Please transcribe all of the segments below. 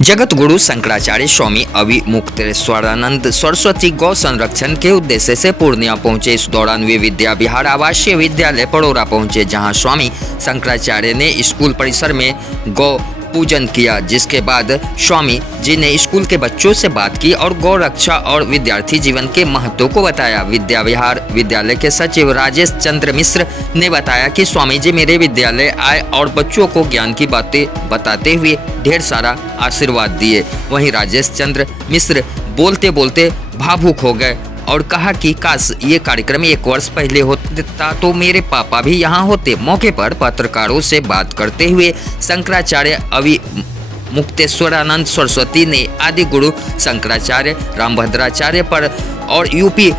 जगत गुरु शंकराचार्य स्वामी अविमुक्तेश्वरानंद सरस्वती गौ संरक्षण के उद्देश्य से पूर्णिया पहुंचे। इस दौरान वे विद्या विहार आवासीय विद्यालय पड़ोरा पहुंचे, जहां स्वामी शंकराचार्य ने स्कूल परिसर में गौ पूजन किया। जिसके बाद स्वामी जी ने स्कूल के बच्चों से बात की और गौ रक्षा और विद्यार्थी जीवन के महत्व को बताया। विद्या विहार विद्यालय के सचिव राजेश चंद्र मिश्र ने बताया कि स्वामी जी मेरे विद्यालय आए और बच्चों को ज्ञान की बातें बताते हुए ढेर सारा आशीर्वाद दिए। वहीं राजेश चंद्र मिश्र बोलते बोलते भावुक हो गए और कहा कि काश ये कार्यक्रम 1 वर्ष पहले होता तो मेरे पापा भी यहाँ होते। मौके पर पत्रकारों से बात करते हुए शंकराचार्य अविमुक्तेश्वरानंद सरस्वती ने आदि गुरु शंकराचार्य रामभद्राचार्य पर और यूपी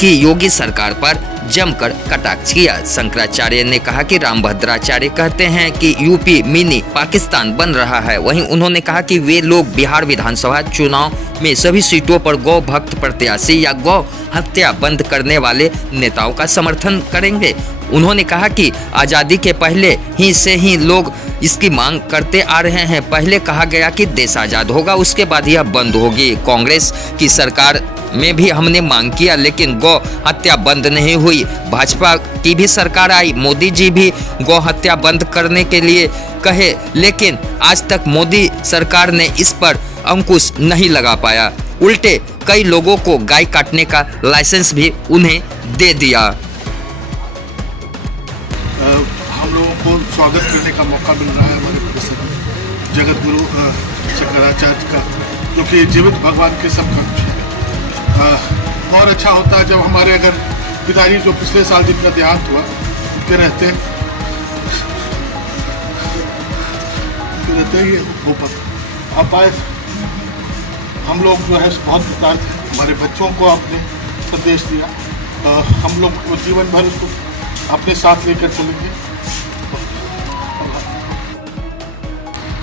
की योगी सरकार पर जमकर कटाक्ष किया। शंकराचार्य ने कहा कि रामभद्राचार्य कहते हैं कि यूपी मिनी पाकिस्तान बन रहा है। वहीं उन्होंने कहा कि वे लोग बिहार विधानसभा चुनाव में सभी सीटों पर गौ भक्त प्रत्याशी या गौ हत्या बंद करने वाले नेताओं का समर्थन करेंगे। उन्होंने कहा कि आज़ादी के पहले ही से ही लोग इसकी मांग करते आ रहे हैं। पहले कहा गया कि देश आज़ाद होगा, उसके बाद यह बंद होगी। कांग्रेस की सरकार में भी हमने मांग किया, लेकिन गौ हत्या बंद नहीं हुई। भाजपा की भी सरकार आई, मोदी जी भी गौ हत्या बंद करने के लिए कहे, लेकिन आज तक मोदी सरकार ने इस पर अंकुश नहीं लगा पाया। उल्टे कई लोगों को गाय काटने का लाइसेंस भी उन्हें दे दिया। हम लोगों को स्वागत करने का मौका मिल रहा है हमारे प्रोफेसर जगत गुरु शंकराचार्य का, जो कि जीवित भगवान के सब कर्म है। बहुत अच्छा होता है जब हमारे अगर पिताजी जो पिछले साल जिनका देहांत हुआ उनके रहते ही ऊपर आप आए। हम लोग जो है बहुत कृतार्थ हैं, हमारे बच्चों को आपने संदेश दिया। हम लोग जीवन भर उसको अपने साथ लेकर चलेंगे।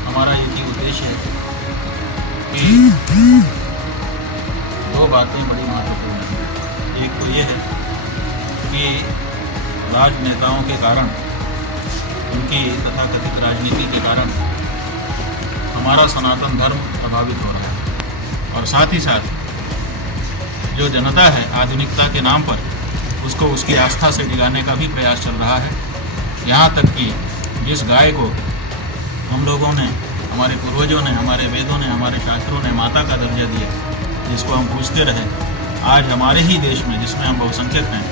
हमारा एक ही उद्देश्य है कि 2 बातें बड़ी महत्वपूर्ण हैं। एक तो ये है कि राजनेताओं के कारण, उनकी तथाकथित राजनीति के कारण हमारा सनातन धर्म प्रभावित हो रहा है, और साथ ही साथ जो जनता है आधुनिकता के नाम पर उसको उसकी आस्था से डिगाने का भी प्रयास चल रहा है। यहाँ तक कि जिस गाय को हम लोगों ने, हमारे पूर्वजों ने, हमारे वेदों ने, हमारे शास्त्रों ने माता का दर्जा दिया, जिसको हम पूछते रहे, आज हमारे ही देश में जिसमें हम बहुसंख्यक हैं,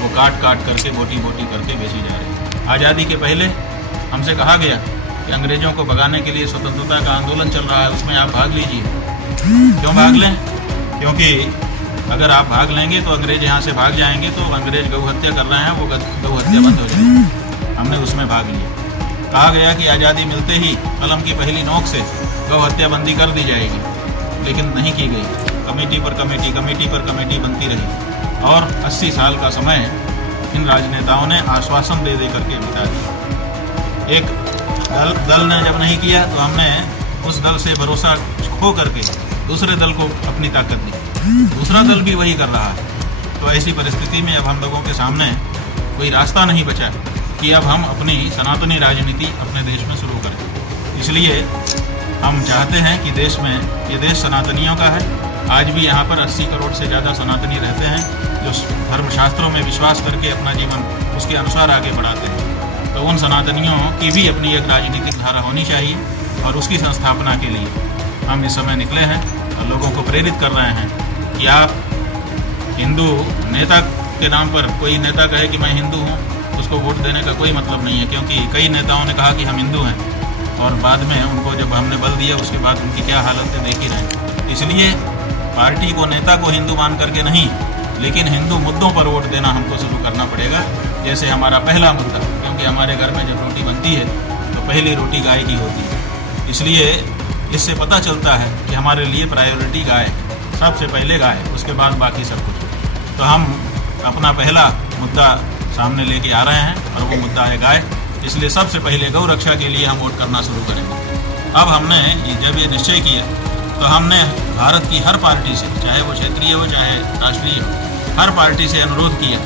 वो काट काट करके बोटी बोटी करके बेची जा रही है। आज़ादी के पहले हमसे कहा गया कि अंग्रेज़ों को भगाने के लिए स्वतंत्रता का आंदोलन चल रहा है, उसमें आप भाग लीजिए। क्यों भाग लें? क्योंकि अगर आप भाग लेंगे तो अंग्रेज यहाँ से भाग जाएंगे, तो अंग्रेज गौ हत्या कर रहे हैं, वो गौ हत्या बंद हो जाएगी। हमने उसमें भाग लिया। कहा गया कि आज़ादी मिलते ही कलम की पहली नोक से गौ हत्या बंदी कर दी जाएगी, लेकिन नहीं की गई। कमेटी पर कमेटी बनती रही, और 80 साल का समय इन राजनेताओं ने आश्वासन दे करके बिता दिया। एक दल ने जब नहीं किया तो हमने उस दल से भरोसा खो करके दूसरे दल को अपनी ताकत दी, दूसरा दल भी वही कर रहा है। तो ऐसी परिस्थिति में अब हम लोगों के सामने कोई रास्ता नहीं बचा कि अब हम अपनी सनातनी राजनीति अपने देश में शुरू करें। इसलिए हम चाहते हैं कि देश में, ये देश सनातनियों का है। आज भी यहाँ पर 80 करोड़ से ज़्यादा सनातनी रहते हैं, जो धर्मशास्त्रों में विश्वास करके अपना जीवन उसके अनुसार आगे बढ़ाते हैं। तो उन सनातनियों की भी अपनी एक राजनीतिक धारा होनी चाहिए, और उसकी संस्थापना के लिए हम इस समय निकले हैं और लोगों को प्रेरित कर रहे हैं कि आप हिंदू नेता के नाम पर, कोई नेता कहे कि मैं हिंदू हूँ, उसको वोट देने का कोई मतलब नहीं है। क्योंकि कई नेताओं ने कहा कि हम हिंदू हैं, और बाद में उनको जब हमने बल दिया उसके बाद उनकी क्या हालत है देख ही रहे हैं। इसलिए पार्टी को, नेता को हिंदू मान करके नहीं, लेकिन हिंदू मुद्दों पर वोट देना हमको शुरू करना पड़ेगा। जैसे हमारा पहला मुद्दा, क्योंकि हमारे घर में जब रोटी बनती है तो पहली रोटी गाय की होती है, इसलिए इससे पता चलता है कि हमारे लिए प्रायोरिटी गाय, सबसे पहले गाय, उसके बाद बाकी सब कुछ। तो हम अपना पहला मुद्दा सामने लेके आ रहे हैं, और वो मुद्दा है गाय। इसलिए सबसे पहले गौ रक्षा के लिए हम वोट करना शुरू करेंगे। अब हमने जब ये निश्चय किया तो हमने भारत की हर पार्टी से, चाहे वो क्षेत्रीय हो चाहे राष्ट्रीय हो, हर पार्टी से अनुरोध किया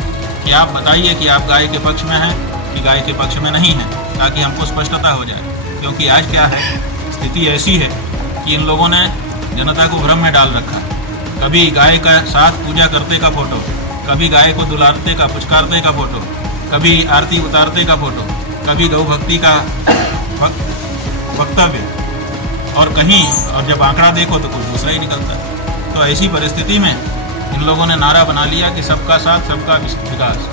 कि आप बताइए कि आप गाय के पक्ष में हैं कि गाय के पक्ष में नहीं हैं, ताकि हमको स्पष्टता हो जाए। क्योंकि आज क्या है, स्थिति ऐसी है कि इन लोगों ने जनता को भ्रम में डाल रखा है। कभी गाय का साथ पूजा करते का फोटो, कभी गाय को दुलारते का पुचकारते का फोटो, कभी आरती उतारते का फोटो, कभी गौ भक्ति का वक्तव्य, और जब आंकड़ा देखो तो कुछ दूसरा ही निकलता है। तो ऐसी परिस्थिति में इन लोगों ने नारा बना लिया कि सबका साथ सबका विकास।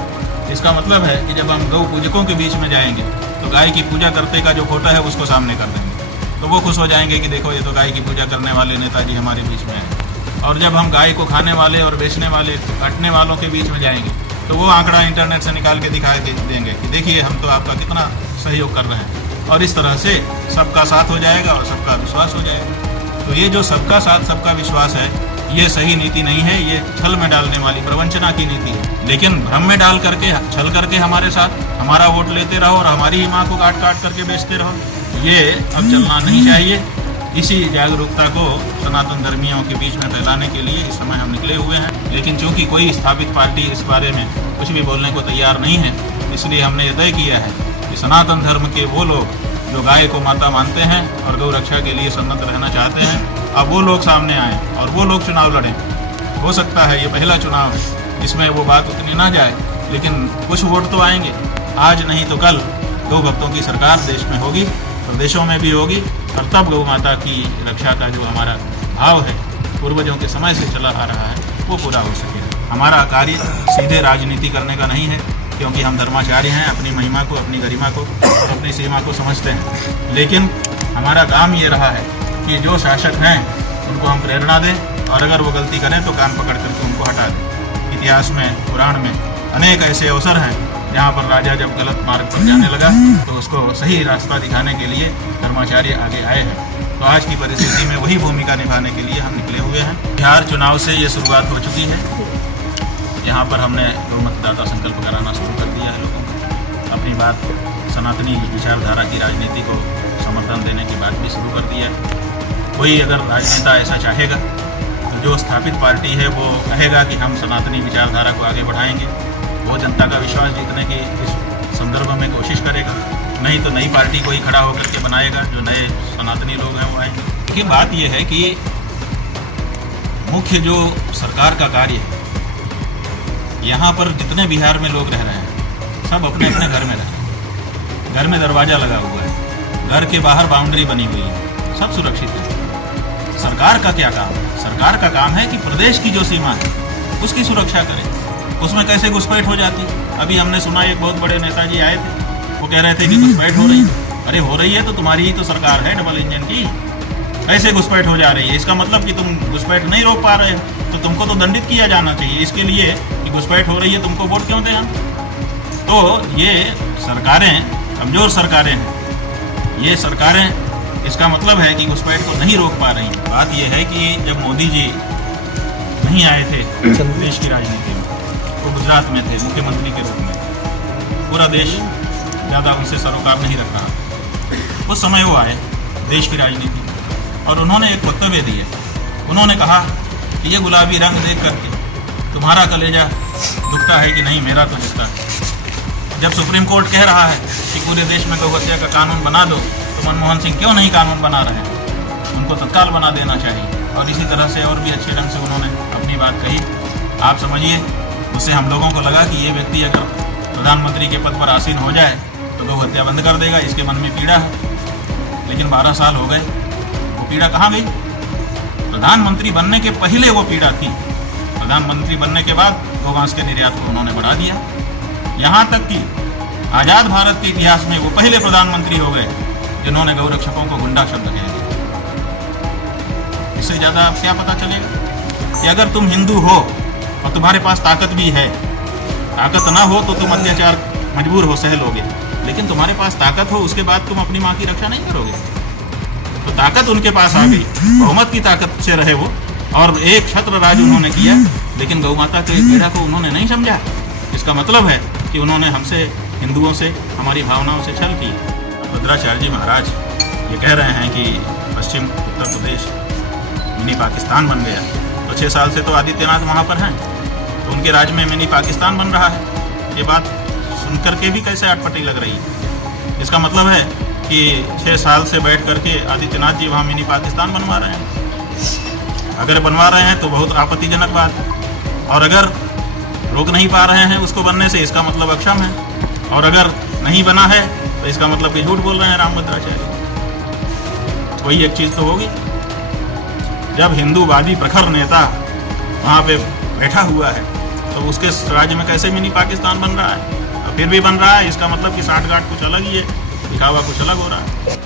इसका मतलब है कि जब हम गौ पूजकों के बीच में जाएंगे तो गाय की पूजा करते का जो फोटो है उसको सामने कर देंगे, तो वो खुश हो जाएंगे कि देखो ये तो गाय की पूजा करने वाले नेताजी हमारे बीच में हैं। और जब हम गाय को खाने वाले और बेचने वाले, काटने वालों के बीच में जाएंगे तो वो आंकड़ा इंटरनेट से निकाल के दिखा देंगे कि देखिए हम तो आपका कितना सहयोग कर रहे हैं। और इस तरह से सबका साथ हो जाएगा और सबका विश्वास हो जाएगा। तो ये जो सबका साथ सबका विश्वास है, ये सही नीति नहीं है, ये छल में डालने वाली प्रवंचना की नीति है। लेकिन भ्रम में डाल करके, छल करके हमारे साथ हमारा वोट लेते रहो और हमारी ही माँ को काट काट करके बेचते रहो, ये अब चलना नहीं चाहिए। इसी जागरूकता को सनातन धर्मियों के बीच में फैलाने के लिए इस समय हम निकले हुए हैं। लेकिन चूंकि कोई स्थापित पार्टी इस बारे में कुछ भी बोलने को तैयार नहीं है, इसलिए हमने ये तय किया है कि सनातन धर्म के वो लोग जो गाय को माता मानते हैं और गौ रक्षा के लिए सन्नत रहना चाहते हैं, अब वो लोग सामने आए और वो लोग चुनाव लड़ें। हो सकता है ये पहला चुनाव है, इसमें वो बात उतनी ना जाए, लेकिन कुछ वोट तो आएंगे। आज नहीं तो कल गौ भक्तों की सरकार देश में होगी, प्रदेशों में भी होगी, और तब गौ माता की रक्षा का जो हमारा भाव है, पूर्वजों के समय से चला आ रहा है, वो पूरा हो सकेगा। हमारा कार्य सीधे राजनीति करने का नहीं है, क्योंकि हम धर्माचार्य हैं, अपनी महिमा को, अपनी गरिमा को, अपनी सीमा को समझते हैं। लेकिन हमारा काम ये रहा है कि जो शासक हैं उनको हम प्रेरणा दें, और अगर वो गलती करें तो कान पकड़ करके उनको हटा दें। इतिहास में, पुराण में अनेक ऐसे अवसर हैं जहाँ पर राजा जब गलत मार्ग पर जाने लगा तो उसको सही रास्ता दिखाने के लिए धर्माचार्य आगे आए हैं। तो आज की परिस्थिति में वही भूमिका निभाने के लिए हम निकले हुए हैं। बिहार चुनाव से ये शुरुआत हो चुकी है। यहाँ पर हमने गौ मतदाता संकल्प कराना शुरू कर दिया है लोगों को। अपनी बात, सनातनी विचारधारा की राजनीति को समर्थन देने की बात भी शुरू कर दिया है। कोई अगर राजनेता ऐसा चाहेगा तो जो स्थापित पार्टी है वो कहेगा कि हम सनातनी विचारधारा को आगे बढ़ाएंगे, वो जनता का विश्वास जीतने की इस संदर्भ में कोशिश करेगा। नहीं तो नई पार्टी को ही खड़ा होकर के बनाएगा, जो नए सनातनी लोग हैं वो आएंगे। देखिए बात यह है कि मुख्य जो सरकार का कार्य है, यहाँ पर जितने बिहार में लोग रह रहे हैं सब अपने अपने घर में रह रहे हैं। घर में दरवाजा लगा हुआ है, घर के बाहर बाउंड्री बनी हुई है, सब सुरक्षित है। सरकार का क्या काम है? सरकार का काम है कि प्रदेश की जो सीमा है उसकी सुरक्षा करे। उसमें कैसे घुसपैठ हो जाती। अभी हमने सुना एक बहुत बड़े नेताजी आए थे, वो कह रहे थे कि घुसपैठ हो रही है। अरे हो रही है तो तुम्हारी ही तो सरकार है डबल इंजन की, कैसे घुसपैठ हो जा रही है? इसका मतलब कि तुम घुसपैठ नहीं रोक पा रहे हो, तो तुमको तो दंडित किया जाना चाहिए इसके लिए कि घुसपैठ हो रही है, तुमको वोट क्यों दें हम? तो ये सरकारें कमजोर सरकारें हैं। ये सरकारें, इसका मतलब है कि घुसपैठ को नहीं रोक पा रही। बात यह है कि जब मोदी जी नहीं आए थे देश की राजनीति में, वो गुजरात में थे मुख्यमंत्री के रूप में, पूरा देश ज़्यादा उनसे सरोकार नहीं रख रहा। उस समय वो आए देश की राजनीति में और उन्होंने एक वक्तव्य दिए। उन्होंने कहा कि ये गुलाबी रंग देख करके तुम्हारा कलेजा दुखता है कि नहीं, मेरा तो दुखता है। जब सुप्रीम कोर्ट कह रहा है कि पूरे देश में गौ हत्या का कानून बना दो, तो मनमोहन सिंह क्यों नहीं कानून बना रहे हैं? उनको तत्काल बना देना चाहिए। और इसी तरह से और भी अच्छे ढंग से उन्होंने अपनी बात कही। आप समझिए, उससे हम लोगों को लगा कि ये व्यक्ति अगर प्रधानमंत्री के पद पर आसीन हो जाए तो गौ हत्या बंद कर देगा, इसके मन में पीड़ा है। लेकिन 12 साल हो गए, वो पीड़ा कहाँ गई? प्रधानमंत्री बनने के पहले वो पीड़ा थी, प्रधानमंत्री बनने के बाद गौमांस के निर्यात को उन्होंने बढ़ा दिया। यहाँ तक कि आज़ाद भारत के इतिहास में वो पहले प्रधानमंत्री हो गए जिन्होंने गौ रक्षकों को गुंडा शब्द कह दिया। इससे ज़्यादा अब क्या पता चलेगा कि अगर तुम हिंदू हो और तुम्हारे पास ताकत भी है, ताकत ना हो तो तुम अत्याचार मजबूर हो सह लोगे, लेकिन तुम्हारे पास ताकत हो उसके बाद तुम अपनी माँ की रक्षा नहीं करोगे। तो ताकत उनके पास आ गई, बहुमत की ताकत से रहे वो, और एक छत्र राज उन्होंने किया, लेकिन गौ माता के पीड़ा को उन्होंने नहीं समझा। इसका मतलब है कि उन्होंने हमसे, हिंदुओं से, हमारी भावनाओं से छल की। भद्राचार्य जी महाराज ये कह रहे हैं कि पश्चिम उत्तर प्रदेश मिनी पाकिस्तान बन गया, तो 6 साल से तो आदित्यनाथ वहाँ पर हैं, तो उनके राज्य में मिनी पाकिस्तान बन रहा है। ये बात सुनकर के भी कैसे अटपटी लग रही है। इसका मतलब है कि 6 साल से बैठ करके आदित्यनाथ जी वहाँ मिनी पाकिस्तान बनवा रहे हैं। अगर बनवा रहे हैं तो बहुत आपत्तिजनक बात है, और अगर रोक नहीं पा रहे हैं उसको बनने से, इसका मतलब अक्षम है, और अगर नहीं बना है तो इसका मतलब कि झूठ बोल रहे हैं रामभद्राचार्य। तो वही एक चीज़ तो होगी, जब हिंदूवादी प्रखर नेता वहाँ पे बैठा हुआ है तो उसके राज्य में कैसे मिनी पाकिस्तान बन रहा है, और फिर भी बन रहा है, इसका मतलब कि साठगांठ कुछ अलग ही है, दिखावा कुछ अलग हो रहा है।